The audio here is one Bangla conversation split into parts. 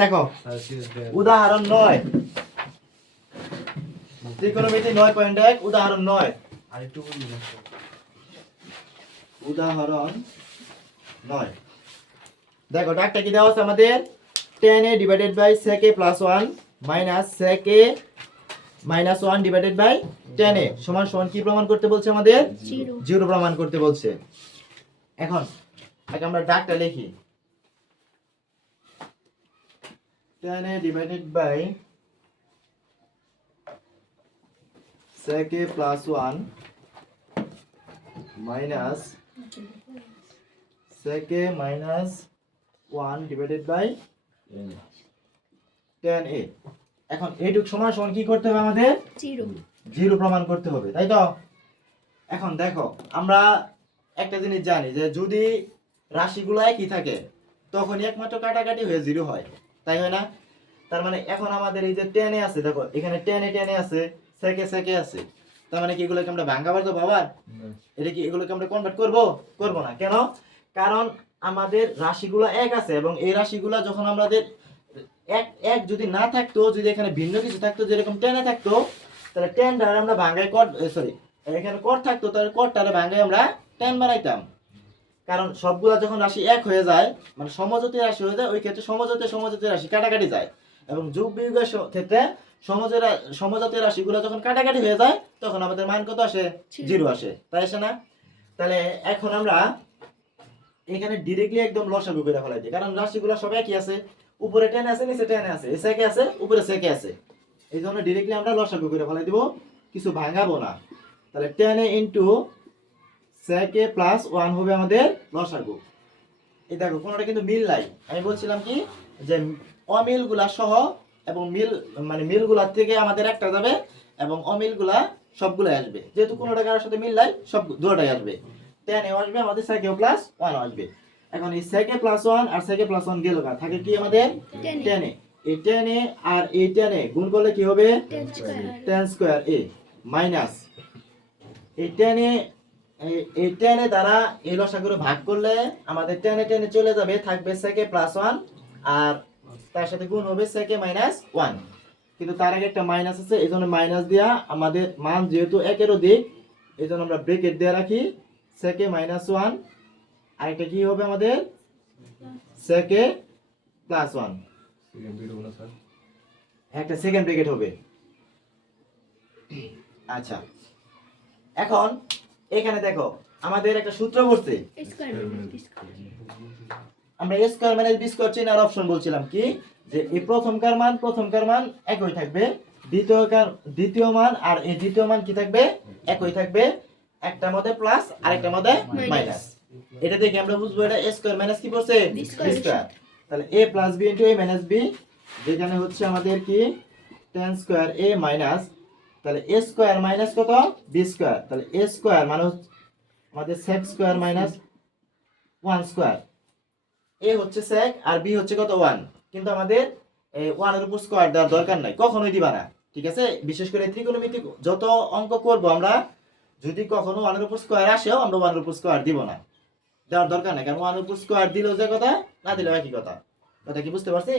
দেখো উদাহরণ 9 ত্রিকোণমিতি 9.1 উদাহরণ 9 আরেকটু বলি না উদাহরণ 9 দেখো ডাকটা কি দেওয়া আছে আমাদের tan a divided by sec a plus 1 minus sec a minus 1 divided by tan a সমান সমান কি প্রমাণ করতে বলছে আমাদের 0 প্রমাণ করতে বলছে এখন আগে আমরা ডাকটা লিখি tan a divided by sec a plus 1 minus sec a minus 1 divided by tan a এখন এইটুক সমান সমান কি করতে হবে আমাদের 0 প্রমাণ করতে হবে তাই তো এখন দেখো আমরা একটা জিনিস জানি যে যদি রাশিগুলো একই থাকে তখনই একমাত্র কাটাকাটি হয়ে 0 হয় তাই হয় না তার মানে এখন আমাদের এই যে tan a আছে দেখো এখানে tan a আছে sec a আছে তার মানে কি এগুলোকে আমরা ভাঙাবার তো বাবা এটা কি এগুলোকে আমরা কনভার্ট করব না কেন কারণ আমাদের রাশিগুলো এক আছে এবং এই রাশিগুলো যখন আমাদের এক যদি না থাকতো যদি এখানে ভিন্ন কিছু থাকতো যেরকম tan a থাকতো তাহলে tan দ্বারা আমরা ভাঙায় cot সরি এখানে cot থাকতো তাহলে cot টারে ভাঙায় আমরা tan বানাইতাম কারণ সবগুলা যখন রাশি এক হয়ে যায় মানে সমজাতীয় রাশি হয়ে যায় ওই ক্ষেত্রে সমজাতীয় রাশি কাটাকাটি যায় এবং যোগ বিয়োগের ক্ষেত্রে সমজাতীয় রাশিগুলো যখন কাটাকাটি হয়ে যায় তখন আমাদের মান কত আসে 0 আসে তাই আসে না তাহলে এখন আমরা এখানে ডাইরেক্টলি একদম লসাগু করে ফেলাই দিই কারণ রাশিগুলো সব একই আছে উপরে tan আছে নিচে tan আছে এই sec আছে উপরে sec আছে এই জন্য ডাইরেক্টলি আমরা লসাগু করে ফেলাই দিব কিছু ভাঙাবো না তাহলে tan a sec a plus 1 হবে আমাদের লসাগু এই দেখো কোনটা কিন্তু মিল নাই আমি বলছিলাম কি যে অমিলগুলা সহ এবং মিলগুলা থেকে আমাদের একটা যাবে এবং অমিলগুলা সবগুলাই আসবে যেহেতু কোনটা কারোর সাথে মিল নাই সব দুটোটাই আসবে tan a আসবে আমাদের sec a plus 1 আসবে এখন এই sec a plus 1 R sec a plus 1 গেল না থাকে কি আমাদের tan a এই tan a আর এই tan a গুণ করলে কি হবে tan square a মাইনাস এই tan a এই tan a দ্বারা এই লসাগুরে ভাগ করলে আমাদের tan a চলে যাবে থাকবে sec a plus 1 আর তার সাথে গুণ হবে sec a minus 1 কিন্তু তার আগে একটা মাইনাস আছে এইজন্য মাইনাস দিয়া আমাদের মান যেহেতু একের অধিক এইজন্য আমরা ব্র্যাকেট দিয়ে রাখি sec a minus 1 আর এটা কি হবে আমাদের sec a plus 1 একটা সেকেন্ড ব্র্যাকেট হবে আচ্ছা এখন এখানে দেখো আমাদের একটা সূত্র পড়ছে আমরা a square minus b square চেনার অপশন বলছিলাম কি যে এই প্রথমকার মান একই থাকবে দ্বিতীয় মান আর এই দ্বিতীয় মান কি থাকবে একই থাকবে একটার মধ্যে প্লাস আরেকটার মধ্যে মাইনাস এটা দেখে আমরা বুঝবো এটা a স্কয়ার মাইনাস কি পড়ছে b স্কয়ার তাহলে a plus b into a minus b যেখানে হচ্ছে আমাদের কি tan স্কয়ার a মাইনাস তাহলে a স্কয়ার মাইনাস কত b স্কয়ার তাহলে a স্কয়ার মানে আমাদের sec square minus 1 square a হচ্ছে sec আর b হচ্ছে কত 1 কিন্তু আমাদের 1 এর উপর স্কয়ার দেওয়ার দরকার নাই কখনোই দিবা না ঠিক আছে বিশেষ করে ত্রিকোণমিতিক যত অঙ্ক করব আমরা যদি কখনো 1 এর উপর স্কয়ার আসেও আমরা 1 এর উপর স্কয়ার দিব না দেওয়ার দরকার নাই কারণ 1 এর উপর স্কয়ার দিলেও যে কথা না দিলেও একই কথা কি বুঝতে পারছি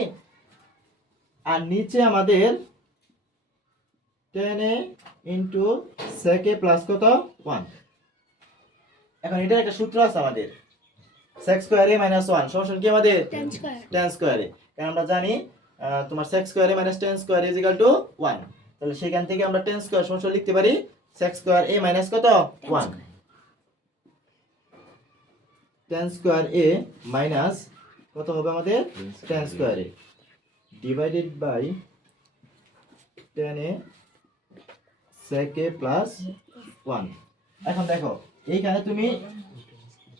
আর নিচে আমাদের tan a into sec a plus কত 1 এখন এটার একটা সূত্র আছে আমাদের sec square a minus 1 সমান কি আমাদের tan square a কারণ আমরা জানি তোমার sec square a minus tan square is equal to 1 তাহলে সেখান থেকে আমরা tan square সমান লিখতে পারি sec square a minus কত 1 tan square a minus কত হবে আমাদের tan square a divided by tan a sec a plus 1 এখন দেখো এইখানে তুমি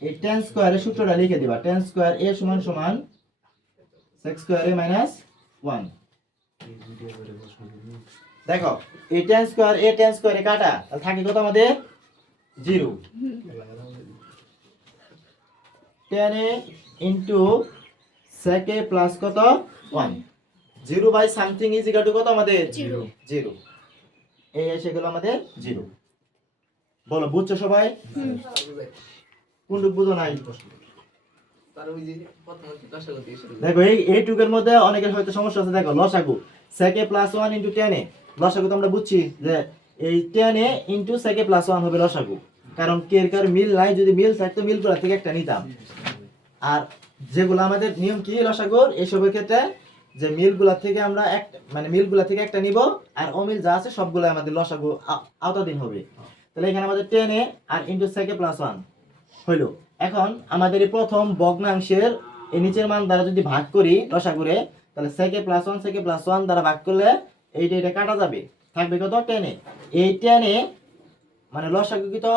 এই tan স্কয়ারের সূত্রটা লিখে দিবা tan স্কয়ার a সমান সমান sec স্কয়ার a minus 1 দেখো এই tan স্কয়ার a কাটা তাহলে থাকে কত আমাদের 0 tan a into sec a plus কত 1 0 by something is equal to কত আমাদের 0 এই এসে গেল আমাদের 0 বলো বুঝছো সবাই কোনটুকু বুঝো নাই দেখো এই টুকের মধ্যে অনেকের হয়তো সমস্যা আছে। দেখো লসাগু সেকে প্লাস 1 ইনটু 10 এ লসাগু তো আমরা বুঝছি যে এই 10 এ ইনটু সেকে প্লাস 1 হবে লসাগু, কারণ কের মিল নাই, যদি মিল থাকতো মিলগুলো থেকে একটা নিতাম। আর যেগুলো আমাদের নিয়ম কি লসাগুর এইসবের ক্ষেত্রে, যে মিলগুলা থেকে আমরা মানে মিলগুলা থেকে একটা নিব, আর অমিল যা আছে সবগুলো আমাদের লসাগু আওতাধীন হবে। তাহলে এখানে আমাদের 10 এ আর ইনটু সেকে প্লাস 1 হইলো। এখন আমাদের এই প্রথম ভগ্নাংশের এই নিচের মান দ্বারা যদি ভাগ করি লসাগুরে, তাহলে সেকে প্লাস 1 সেকে প্লাস 1 দ্বারা ভাগ করলে এটা কাটা যাবে, থাকবে কত 10 এ। এই 10 এ মানে লসাগু কি তো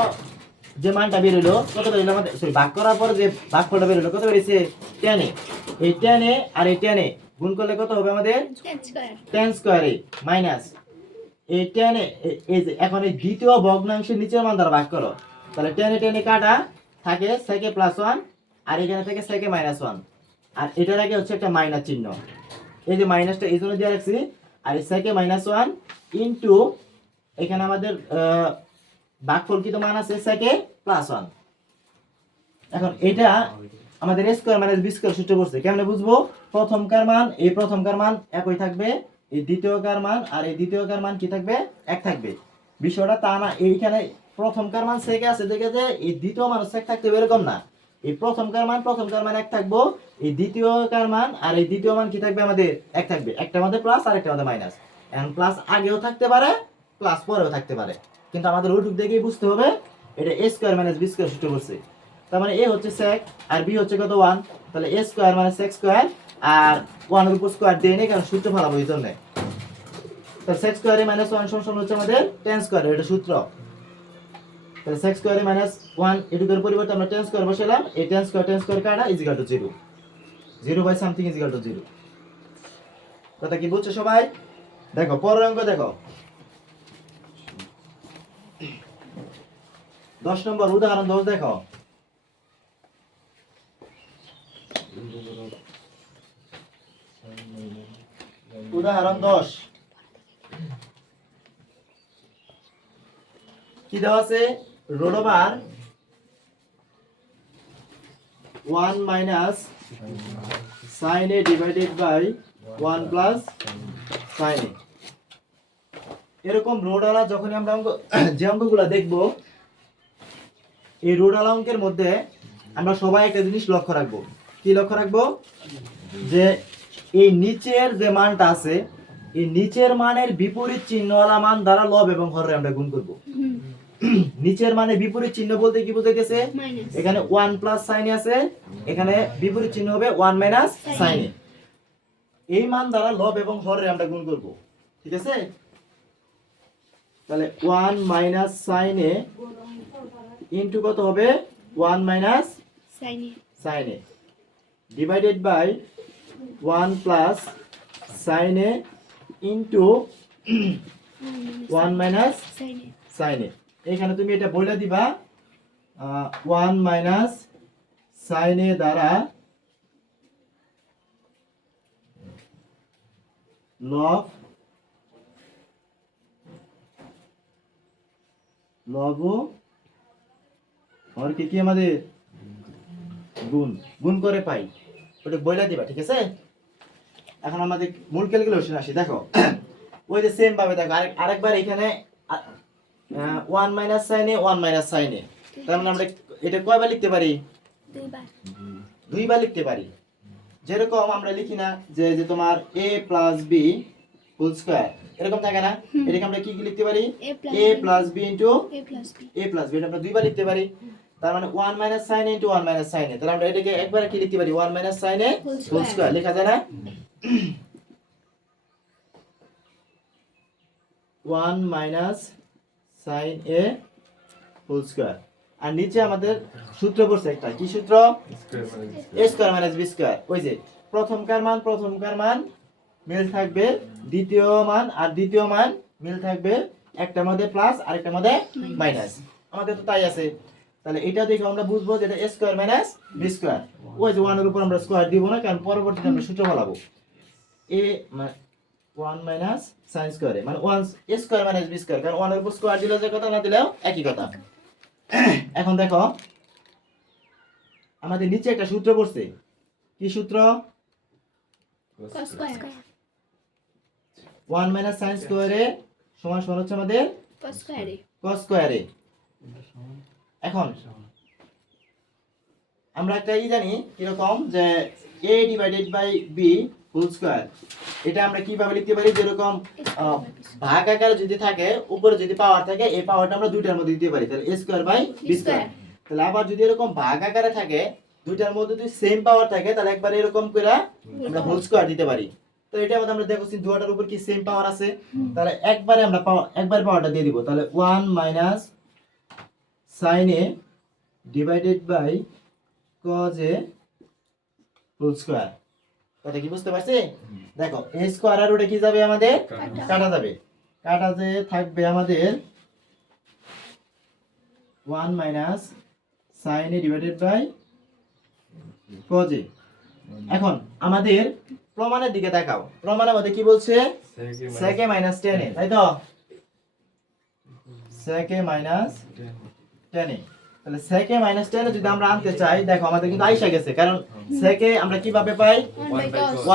যে মানটা বের হইলো কত বের হইলো আমাদের, সরি ভাগ করার পর যে ভাগফলটা বের হইলো কত বেরিয়েছে 10 এ। এই 10 এ আর এই 10 এ গুণ করলে কত হবে আমাদের 10 স্কয়ারে মাইনাস এই 10 এ এই যে এখন এই দ্বিতীয় ভগ্নাংশের নিচের মান দ্বারা ভাগ করো, তাহলে 10 এ কাটা থাকে সেকে প্লাস 1 আর এখানে থেকে সেকে মাইনাস 1, আর এটার আগে হচ্ছে একটা মাইনাস চিহ্ন, এই যে মাইনাসটা এই জন্য দিয়ে রাখছি। আর এই সেকে মাইনাস 1 ইনটু এখানে আমাদের ভাগফল কি তো মান আছে সেকে প্লাস 1। এখন এটা আমাদের a square minus b square সূত্র পড়ছে, কেমনে বুঝবো? প্রথমকার মান এই প্রথমকার মান একই থাকবে, এই দ্বিতীয়কার মান আর এই দ্বিতীয়কার মান কি থাকবে এক থাকবে। বিষয়টা তা না, এইখানে প্রথমকার মান সেকে আছে দেখে যে এই দ্বিতীয় মান সেক থাকতে হবে এরকম না। এই প্রথমকার মান এক থাকবো, এই দ্বিতীয়কার মান আর এই দ্বিতীয় মান কি থাকবে আমাদের এক থাকবে, একটা আমাদের প্লাস আর একটা আমাদের মাইনাস। এখন প্লাস আগেও থাকতে পারে প্লাস পরেও থাকতে পারে, কিন্তু আমাদের ওইটুক দেখেই বুঝতে হবে এটা a square minus b square সূত্র পড়ছে। তার মানে a হচ্ছে sec আর b হচ্ছে কত 1, তাহলে a স্কয়ার মানে sec স্কয়ার আর 1 এর উপর স্কয়ার দেই নেই কারণ সূত্র ফলাবো এই জন্য। তাহলে sec স্কয়ারে মাইনাস 1 সমান হচ্ছে আমাদের tan স্কয়ার, এটা সূত্র। তাহলে sec স্কয়ারে মাইনাস 1 এটুকুর পরিবর্তে আমরা tan স্কয়ার বসালাম, এই tan স্কয়ার কাটা equal to 0, 0 by something equal to 0। কথা কি বুঝছো সবাই? দেখো পরের অঙ্ক দেখো 10 নম্বর উদাহরণ 10 দেখো। উদাহরণ 10 কি দেওয়া আছে, root over 1 minus sin a divided by 1 plus sin a। এরকম রোডওয়ালা যখন আমরা যে অঙ্কগুলো দেখব, এই রোডওয়ালা অঙ্কের মধ্যে আমরা সবাই একটা জিনিস লক্ষ্য রাখবো। কি লক্ষ্য রাখবো? যে এই নিচের যে মানটা আছে, এই নিচের মানের বিপরীত চিহ্নওয়ালা মান দ্বারা লব এবং হরে আমরা গুণ করব। নিচের মানে বিপরীত চিহ্ন বলতে কি বোঝাইতেছে, এখানে 1 প্লাস sin a আছে, এখানে বিপরীত চিহ্ন হবে 1 মাইনাস sin a। এই মান দ্বারা লব এবং হরে আমরা গুণ করব, ঠিক আছে? তাহলে 1 মাইনাস sin a ইনটু কত হবে 1 minus sin a divided by 1 plus sin a into 1 minus sin a। এখানে তুমি এটা বলে দিবা 1 মাইনাস sin a দ্বারা লব আর কি আমাদের গুণ করে পাই, ওটা বইলা দিবা, ঠিক আছে? এখন আমাদের মূল ক্যালকুলেশন আসি। দেখো ওই যে সেম ভাবে দেখো আরেকবার এখানে 1 minus sin a 1 minus sin a, তার মানে আমরা এটা কয়বার লিখতে পারি? দুইবার লিখতে পারি। যেরকম আমরা লিখি না যে তোমার a plus b whole square, এরকম থাকে না? এটাকে আমরা কি লিখতে পারি? a plus b into a plus b, এটা আমরা দুইবার লিখতে পারি। তার মানে 1 minus sin a into 1 minus sin a, তাহলে আমরা এটাকে একবারে কি লিখতে পারি? 1 minus sin a whole square লেখা যায় না? 1 minus sin a whole square. আর নিচে আমাদের সূত্র পড়ছে একটা, কি সূত্র? a square minus b square. ওই যে প্রথমকার মান মিল থাকবে, দ্বিতীয় মান আর দ্বিতীয় মান মিল থাকবে, একটার মধ্যে প্লাস আর একটার মধ্যে মাইনাস। আমাদের তো তাই আছে। তাহলে এটা দেখে আমরা বুঝবো যে এটা a square minus b square. ওই যে 1 এর উপর আমরা স্কয়ার দিব না, কারণ পরবর্তীতে আমরা সূত্র বলাবো। a 1 মাইনাস sin স্কয়ারে মানে 1 a square minus b square, কারণ 1 এর উপর স্কয়ার দিলে যে কথা না দিলেও একই কথা। এখন দেখো আমাদের নিচে একটা সূত্র পড়ছে, কি সূত্র? cos square 1 মাইনাস sin স্কয়ারে সমান সমান হচ্ছে আমাদের cos square cos স্কয়ারে। এখন আমরা একটা জানি কিরকম, যে a divided by b whole square, এটা আমরা কিভাবে লিখতে পারি? যেরকম ভাগ আকারে যদি থাকে, উপরে যদি পাওয়ার থাকে, এই পাওয়ারটা আমরা দুইটার মধ্যে দিতে পারি, তাহলে a square by b square. তাহলে আবার যদি এরকম ভাগ আকারে থাকে, দুইটার মধ্যে যদি সেম পাওয়ার থাকে, তাহলে একবার এরকম করে আমরা হোল স্কয়ার দিতে পারি। তো এটার মধ্যে আমরা দেখছি দুটার উপর কি সেম পাওয়ার আছে, তাহলে একবারে আমরা একবার পাওয়ারটা দিয়ে দিব। তাহলে 1 minus sin a divided by cos a whole square. কথা কি বুঝতে পারছি? দেখো a স্কয়ার আর ওটা কি যাবে আমাদের কাটা যাবে, কাটা যে থাকবে আমাদের 1 minus sin a divided by cos a। এখন আমাদের প্রমাণের দিকে তাকাও, প্রমাণের মধ্যে কি বলছে? sec a minus tan a, তাই তো? sec a minus tan a, তাহলে sec a minus tan a যদি আমরা আনতে চাই, দেখো আমাদের কিন্তু আইসা গেছে, কারণ sec a আমরা কিভাবে পাই?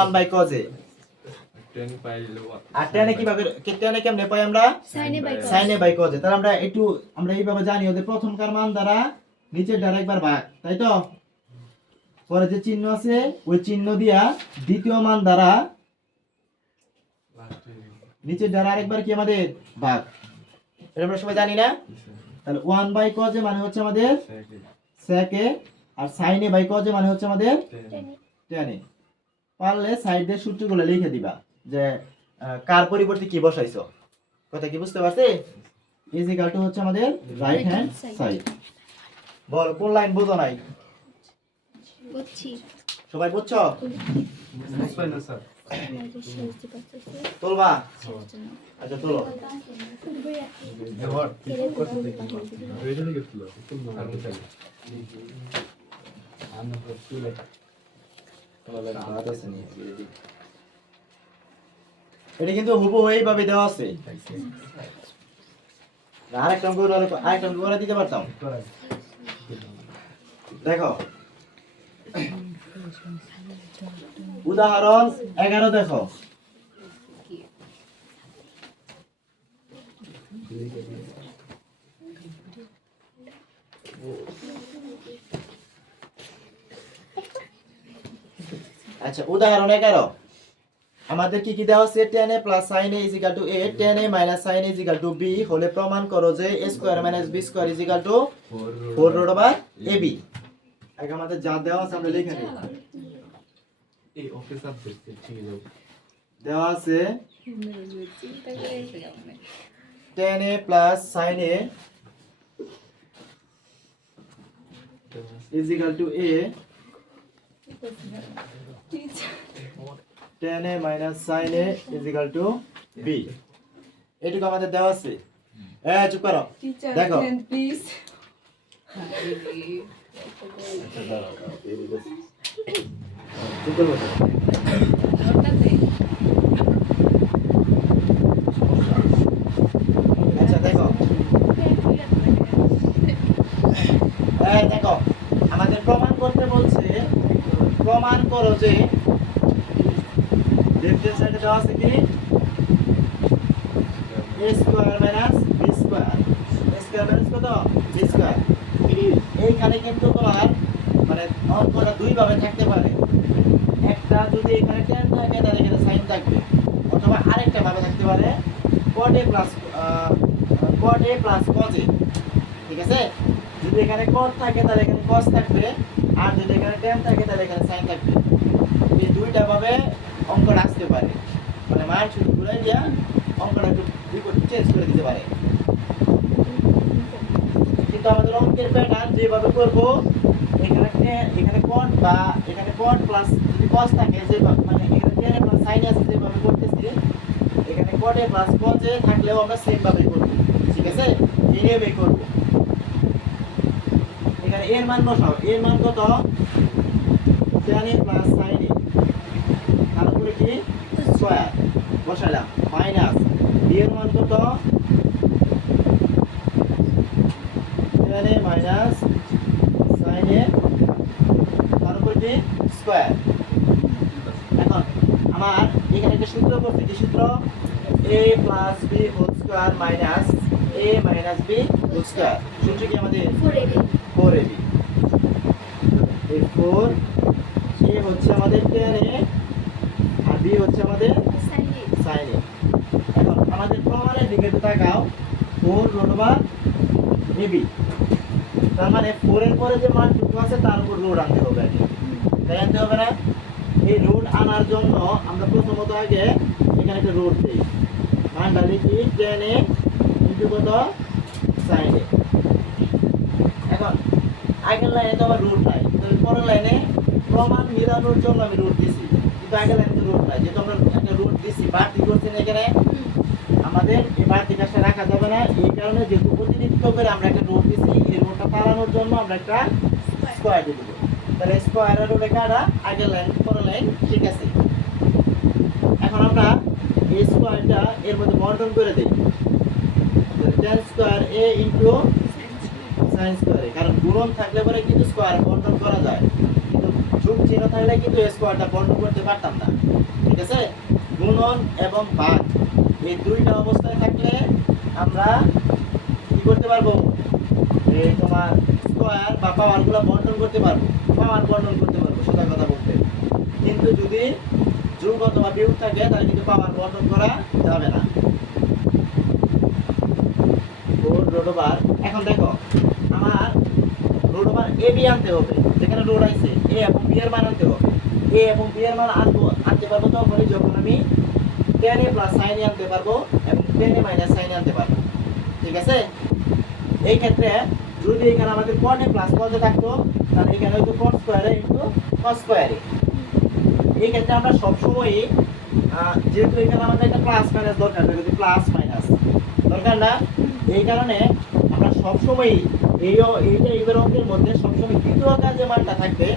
1 বাই cos a। আর tan a কিভাবে, tan a কেমনে পাই আমরা? sin a by cos a। তাহলে আমরা এইভাবে জানি, ওদের প্রথমকার মান দ্বারা নিচের দ্বারা একবার ভাগ, তাই তো? পরে যে চিহ্ন আছে ওই চিহ্ন দিয়া দ্বিতীয় মান দ্বারা নিচের দ্বারা আরেকবার কি আমাদের ভাগ, এটা আমরা সবাই জানি না? তাহলে 1 বাই cos a মানে হচ্ছে আমাদের sec a, আর sin a by cos a মানে হচ্ছে আমাদের tan a। পারলে সাইডের সূত্রগুলো লিখে দিবা, যে কার পরিবর্তে কি বসাইছো। কথা কি বুঝতে পারছি? ইজ ইকুয়াল টু হচ্ছে আমাদের রাইট হ্যান্ড সাইড। বল কোন লাইন বোঝো নাই? বুঝছি সবাই বুঝছো? বুঝপাই না স্যার। তোলবা? আচ্ছা তোলো। এবার করতে দেখি রেডি হয়ে গেছিল আর বুঝাই আমরা তো তুলে এটা কিন্তু হুবহু এইভাবে দেওয়া আছে, আরেকটা করে দিতে পারতাম। দেখো উদাহরণ 11 দেখো। আচ্ছা উদাহরণ 11 আমাদের কি কি দেওয়া আছে? tan a plus sin a is equal to a, tan a minus sin a is equal to b হলে প্রমাণ করো যে a square minus b square is equal to 4 root over ab। আগে আমাদের যা দেওয়া আছে আমরা লিখে নিই। এই অফিস সাবজেক্ট ঠিক আছে দেওয়া আছে tan a plus sin a is equal to a, tan a minus sin a is equal to b। এটুকু আমাদের দেওয়া আছে। চুপ করো, দেখো প্লিজ চুপ করো। আচ্ছা দেখো, দেখো আমাদের প্রমাণ করতে বলছে, প্রমাণ করো যে লেফট হ্যান্ড সাইডে দেওয়া আছে কি a square minus b square, a square minus কত b স্কয়ার। এইখানে কিন্তু তোমার মানে অঙ্কটা দুই ভাবে থাকতে পারে, একটা যদি এখানে tan থাকে তাহলে এখানে sin থাকবে, অথবা আরেকটা ভাবে থাকতে পারে cot a plus cos a। ঠিক আছে, যদি এখানে cot থাকে তাহলে এখানে cos থাকবে, আর যদি এখানে tan থাকে তাহলে এখানে sin থাকবে। এই দুইটা ভাবে অঙ্কটা আসতে পারে, মানে মান শুধু ঘুরে দিয়া অঙ্কটা একটু চেঞ্জ করে দিতে পারে। কিন্তু আমাদের অঙ্কের প্যাটার্ন যেভাবে করব, এখানে cot বা এখানে cot প্লাস যদি cos থাকে, যে মানে এখানে tan প্লাস sin আছে যেভাবে করতেছি, এখানে cot a plus cos a থাকলেও আমরা সেম ভাবে করব। ঠিক আছে, এই নিয়মেই করব। এখানে এর মান বসাও, এর মান কত? tan a plus sin a, তারপরে কি স্কয়ার বসাইলাম, মাইনাস b এর মান কত? tan a minus sin a square. এখন আমার এখানে একটা সূত্র করতে, কি সূত্র? a plus b whole square minus a minus b whole square. সূত্র কি আমাদের 4ab 4ab। এই 4 a হচ্ছে আমাদের tan a আর b হচ্ছে আমাদের sin a sin a। এখন আমাদের প্রমাণের দিকে একটু তাকাও, 4 রুট ওভার ab, তার মানে 4 এর পরে যে মানটুকু আছে তার উপর রুট আনতে হবে আগে, তাই আনতে হবে না? এই রুট আনার জন্য আমরা প্রথমত আগে এখানে একটা রুট দিই, মানটা লিখি tan a ইনটু কত sin a। এখন আগের লাইনে তো আমার রুট নাই, তো পরের লাইনে প্রমাণ মিলানোর জন্য আমি রুট দিছি, কিন্তু আগের লাইনে তো রুট নাই, যেহেতু আমরা একটা রুট দিছি বাড়তি করছি না এখানে, আমাদের এই বাড়তি কাজটা রাখা যাবে না। এই কারণে যেহেতু অতিরিক্ত করে আমরা একটা রুট দিছি, এই রুটটা পালানোর জন্য আমরা একটা স্কয়ার দিয়ে দেবো। তাহলে স্কয়ার আর রুটে কাটা আগের লাইন পরের লাইন ঠিক আছে। এখন আমরা এই স্কয়ারটা এর মধ্যে বর্ধন করে দেই, tan square a into sin square, কারণ গুণন থাকলে পরে কিন্তু স্কয়ার বর্ধন করা যায়, কিন্তু যোগ চিহ্ন থাকলে কিন্তু এই স্কয়ারটা বর্ধন করতে পারতাম না, ঠিক আছে? গুণন এবং ভাগ এই দুইটা অবস্থায় থাকলে আমরা কি করতে পারবো? এই তোমার স্কয়ার বা পাওয়ারগুলো বর্ধন করতে পারবো, পাওয়ার বর্ধন করতে পারবো সোজা কথা বলতে। কিন্তু যদি যোগ অথবা বিয়োগ থাকে তাহলে কিন্তু পাওয়ার বর্ধন করা যাবে না। রুট ওভার, এখন দেখো আমার রুট ওভার এ বি আনতে হবে, যেখানে রুট আছে এ এবং বি এর মান আনতে হবে। এ এবং বি এর মান আনতে পারবো তখনই যখন আমি tan a plus sin a আনতে পারবো এবং tan a minus sin a আনতে পারবো, ঠিক আছে? এই ক্ষেত্রে যদি এখানে আমাদের cot a plus cos a থাকতো তাহলে এখানে হয়তো cot square a into cos square a। এই ক্ষেত্রে আমরা সবসময় যেহেতু এখানে আমাদের একটা প্লাস মাইনাস দরকার, যদি প্লাস মাইনাস দরকার না, এই কারণে আমরা সবসময় এইটা এইবার অঙ্কের মধ্যে সবসময় দ্বিতীয় কাজে মানটা থাকবে,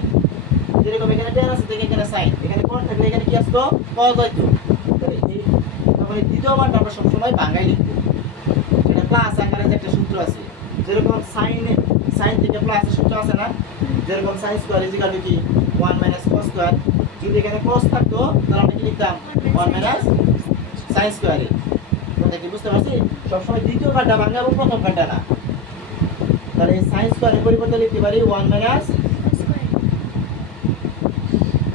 যেরকম এখানে tan আছে থেকে এখানে sin, এখানে cot থাকলে এখানে কি আসতো? cos হইতো। তাহলে এই তখন দ্বিতীয় মানটা আমরা সবসময় বাংলায় লিখবো, সেটা প্লাস আকারে যে একটা সূত্র আছে, যেরকম sin থেকে প্লাসের সূত্র আছে না, যেরকম sin square is equal to কি 1 মাইনাস cos স্কয়ার। যদি এখানে cos থাকতো তাহলে আমরা কি লিখতাম? 1 মাইনাস sin স্কয়ার। তোমরা কি বুঝতে পারছি? সবসময় দ্বিতীয় কাটা ভাঙা এবং প্রথম কাটা না। তাহলে এই sin স্কয়ারের পরিবর্তে লিখতে পারি 1 মাইনাস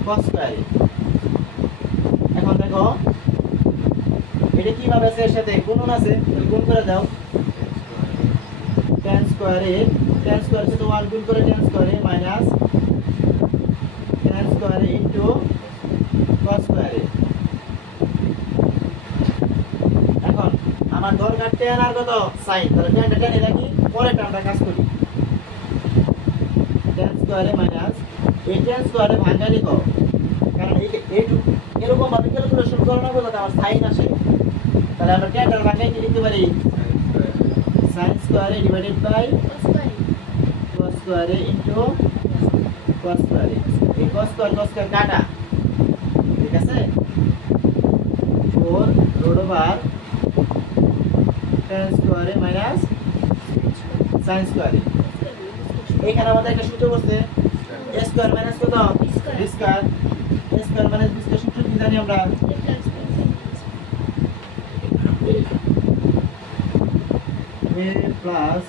cos স্কয়ার। এখন দেখো এটা কিভাবে আছে, এর সাথে গুণন আছে, তাহলে গুণ করে দাও। tan স্কয়ার সাথে 1 গুণ করে tan square a minus tan square a into cos square a। এখন আমার দরকার tan আর কত sin, তাহলে tan টা টেনে রাখি, পরে টার্মটা কাজ করি। tan স্কয়ার a মাইনাস এই tan স্কয়ার a ভাঙা লিখো, কারণ এইটুকু এরকম ভাবে ক্যালকুলেশন করানো হলো আমার sin আসে, তাহলে আমরা tan টার ভাঙায় কি লিখতে পারি? sin square a divided by cos square a into cos square a। এই cos স্কয়ার কাটা, ঠিক আছে? 4 root over tan square a minus sin square a। এখানে আমাদের একটা সূত্র বলছে a স্কয়ার মাইনাস কত? b square. a square minus b square সূত্র কি জানি আমরা? a plus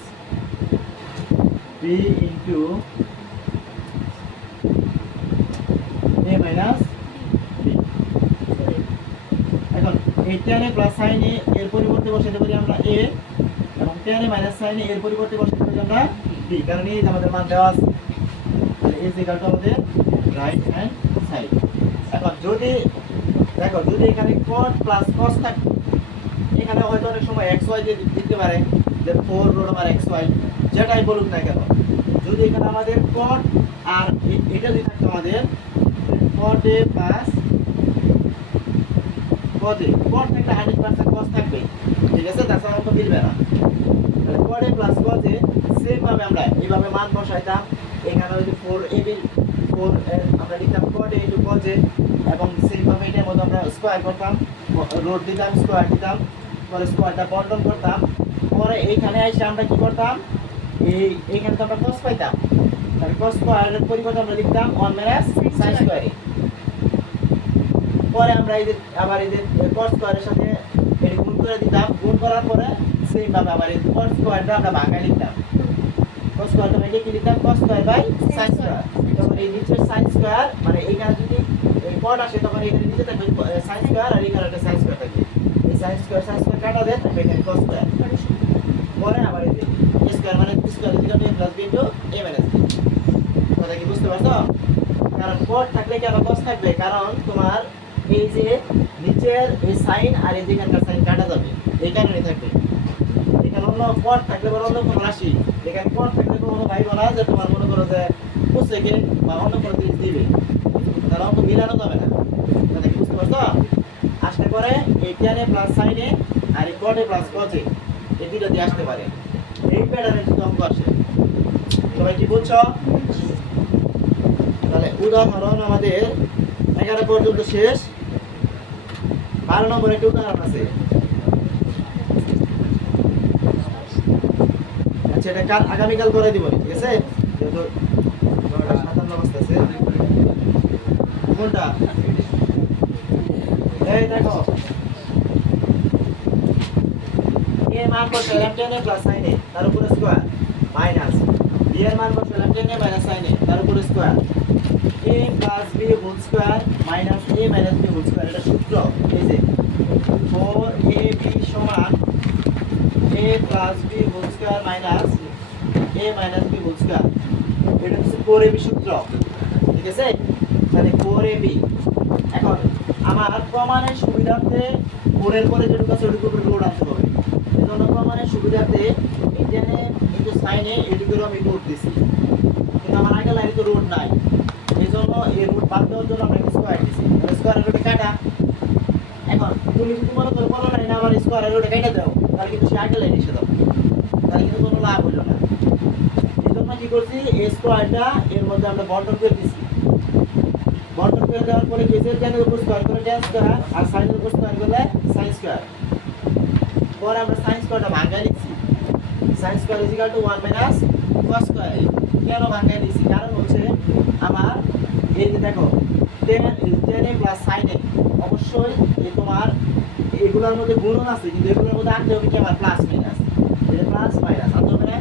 b into a minus b। এখন এই tan a plus sin a এর পরিবর্তে বসাতে পারি আমরা a, এবং tan a minus sin a এর পরিবর্তে বসাতে পারি আমরা b, কারণ এই যে আমাদের মান দেওয়া আছে। তাহলে a ইকুয়াল টু আমাদের রাইট হ্যান্ড সাইড। এখন যদি দেখো যদি এখানে cot প্লাস cos থাকে, এখানে হয়তো অনেক সময় xy দিয়ে দিতে পারে, যে 4 রুট ওভার xy যেটাই বলুক না কেন, যদি এখানে আমাদের cot আর এটা যদি থাকতো আমাদের cot a plus cos a, cot একটা 100% cos থাকবে, ঠিক আছে? তাছাড়া অঙ্ক মিলবে না। তাহলে cot a plus cos a same ভাবে আমরা এইভাবে মান বসাইতাম। এখানে যদি 4ab 4 আমরা লিখতাম cot a into cos a, এবং সেম ভাবে এটার মধ্যে আমরা স্কয়ার করতাম, রুট দিতাম, স্কয়ার দিতাম, পরে স্কয়ারটা বর্ধন করতাম। পরে এইখানে এসে আমরা কি করতাম? এইখানে তো আমরা cos পাইতাম, তাহলে cos স্কয়ারের পরিবর্তে আমরা লিখতাম 1 মাইনাস sin স্কয়ার। পরে আমরা এই যে আবার এই যে cos স্কয়ারের সাথে এর গুণ করে দিতাম, গুণ করার পরে সেম ভাবে আবার এই cos স্কয়ারটা আমরা ভাঙায় লিখতাম। cos স্কয়ারটা মানে কি লিখতাম cos square by sin square. তখন এই নিচের sin স্কয়ার মানে এইখানে যদি এই পদ আসে তখন এখানে নিচে থাকবে sin স্কয়ার আর এখানে একটা sin স্কয়ার থাকবে। এই sin স্কয়ার কাটা দেন তারপর এখানে cos স্কয়ার। পরে আবার এই যে a স্কয়ার মানে b square equal to a plus b into a minus b। কথা কি বুঝতে পারছো? কারণ পদ থাকলে কি আবার cos থাকবে, কারণ তোমার এই যে নিচের এই sin আর এই যেখানকার sin কাটা যাবে এই কারণে থাকবে। এখানে অন্য পদ থাকলে বা অন্য কোনো রাশি, এখানে পদ থাকলে কোনো ভাই বলা যে তোমার মনে করো যে কোসেকে বা অন্য কোনো জিনিস দিবে, তাহলে অঙ্ক মিলানো যাবে না। কথা কি বুঝতে পারছো? আসতে পারে এই tan এ প্লাস sin এ আর এই cot এ প্লাস cos এ, এই দুটো দিয়ে আসতে পারে। এই প্যাটার্নে যদি অঙ্ক আসে, সবাই কি বুঝছো? তাহলে উদাহরণ আমাদের 11 পর্যন্ত শেষ। 12 নম্বরে একটা উদাহরণ আছে। আচ্ছা, এটা কাল আগামীকাল করে দিব, ঠিক আছে? যেহেতু 9:57 অবস্থা আছে। কোনটা? এই দেখো, এর মান বসাইলাম tan a plus sin a তার উপরে স্কয়ার মাইনাস b এর মান বসাইলাম tan a minus sin a তার উপরে square a plus b whole square minus a minus b whole square. এটা সূত্র এই যে 4ab সমান a plus b whole square minus a minus b whole square. এটা হচ্ছে 4ab সূত্র, ঠিক আছে? তাহলে 4ab এখন আমার প্রমাণের সুবিধার্থে 4 এর পরে যেটুকু আছে ওটুকু উপরে লোড আনতে হবে। এজন্য প্রমাণের সুবিধার্থে এখানে একটু সাইনে এটুকুর আমি লোড দিছি, কিন্তু আমার আগে লাইনে তো রোড নাই, এজন্য এই রোড বাদ দেওয়ার জন্য আমরা স্কয়ার দিছি। তাহলে স্কয়ারের রোডে কাটা। এখন তুমি যদি মনে করো কোনো লাইনে আবার স্কয়ারের রোডে কাটা দাও, তাহলে কিন্তু সে আগে লাইনে এসে দাও, তাহলে কিন্তু কোনো লাভ হলো না। এজন্য কি করছি, এই স্কয়ারটা এর মধ্যে আমরা বন্টন করে দিছি। বন্টন করে দেওয়ার পরে কি হয়েছে, tan এর উপর স্কয়ার করে tan স্কয়ার আর sin এর উপর স্কয়ার করলে sin স্কয়ার। পরে আমরা sin স্কয়ারটা ভাঙায় লিখছি, sin square is equal to 1 minus cos square. কেন ভাঙায় লিখছি? কারণ হচ্ছে আমার এই যে দেখো tan a plus sin a অবশ্যই এই তোমার এগুলোর মধ্যে গুণন আছে, কিন্তু এগুলোর মধ্যে আনতে হবে কি আমার প্লাস মাইনাস, এটা প্লাস মাইনাস আনতে হবে না।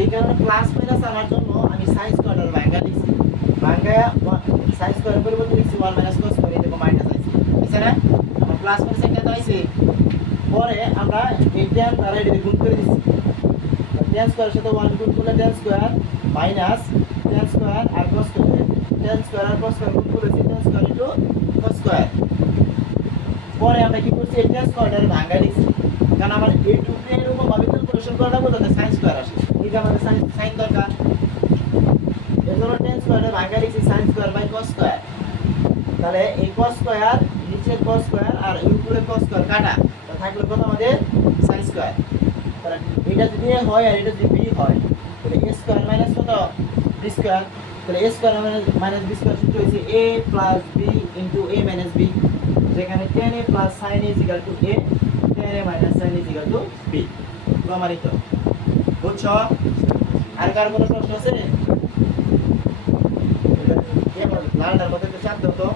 এই কারণে প্লাস মাইনাস আনার জন্য আমি sin স্কয়ারটা ভাঙায় লিখছি। ভাঙায় sin স্কয়ারের পরিবর্তে লিখছি 1 মাইনাস cos স্কয়ার, এই দেখো মাইনাস আছে, ঠিক আছে না? আমার প্লাস মাইনাস একটা আছে। পরে আমরা এই tan দ্বারা এটা গুণ করে দিচ্ছি। tan স্কয়ারের সাথে 1 গুণ করলে tan square minus tan square আর cos স্কয়ার, tan স্কয়ার আর cos স্কয়ার গুণ করেছি tan square into cos square. পরে আমরা কি করছি, এই tan স্কয়ারটার ভাঙায় লিখছি, কারণ আমার এইটুকু এরকম ভাবে ক্যালকুলেশন করা লাগবে যাতে sin স্কয়ার আসে। এই যে আমাদের sin দরকার, এজন্য tan স্কয়ারটার ভাঙায় লিখছি sin square by cos square. তাহলে এই cos স্কয়ার নিচে cos স্কয়ার আর উপরে cos স্কয়ার কাটা, তো থাকলো কত আমাদের sin স্কয়ার। তাহলে এটা যদি a হয় আর এটা যদি b হয়, তাহলে a স্কয়ার মাইনাস কত b স্কয়ার। তাহলে a square minus b square সূত্র হচ্ছে a plus b into a minus b, যেখানে tan a plus sin a equal to a, tan a minus sin a equal to b। প্রমাণিত। বুঝছো? আর কার কোনো প্রশ্ন আছে? লালটার মধ্যে চাপ দাও তো।